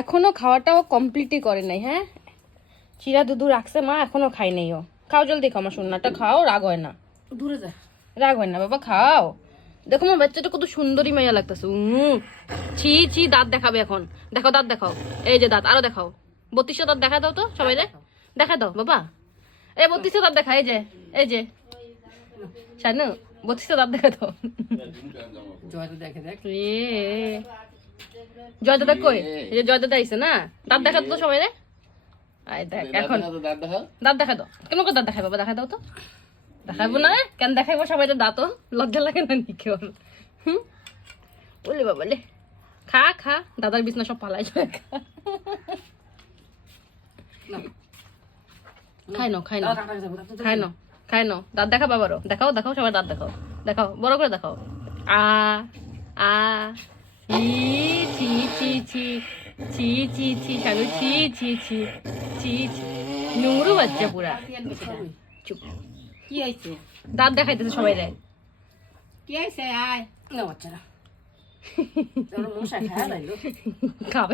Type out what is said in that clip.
এখনো খাওয়াটাও কমপ্লিটই করে নাই। হ্যাঁ, চিরা দুধু রাখছে মা, এখনো খাই নাই ও। খাও জলদি খাও আমার সোনাটা, খাও, রাগ হয় না, দূরে যা, রাগ হয় না বাবা, খাও। দেখো আমার বাচ্চাটা কত সুন্দরী মাইয়া লাগতেছে। ছি ছি, দাঁত দেখাবে এখন। দেখো দাঁত দেখাও, এই যে দাঁত, আরো দেখাও। 32টা দাঁত দেখা দাও তো সবাই রে, দেখা দাও বাবা। এই 32টা দাঁত দেখা, এই যে, এই যে শানু, 32টা দাঁত দেখা দাও। জয়টা দেখে দেখ। জয় দাদা কই? এই যে জয় দাদা আইছে না, দাঁত দেখা তো সবাই রে। আয় দেখ এখন দাঁত দেখা দাও। কেন করে দাঁত দেখাই বাবা, দেখা দাও তো। দেখাবো না, কেন দেখাইবো সবাই দাঁত? লজ্জা লাগে না নাকি ওর? বলে বাবা লে, খা খা, দাদার বিছনা সব পালাই যায়, খাই নাও খাই নাও খাই নাও খাই নাও। দাঁত দেখা বাবারও, দেখাও দেখাও সবার দাঁত দেখাও, দেখাও বড় করে দেখাও। আ আ ছি ছি ছি ছি ছি ছি শানু, ছি ছি ছি ছি ছি, নোংরু বাচ্চা পুরা। চুপ, কি হয়েছে? দাঁত দেখাইতেছে সবাই রে। কি হয়েছে? আয় না বাচ্চারা, মশা খায় খাবে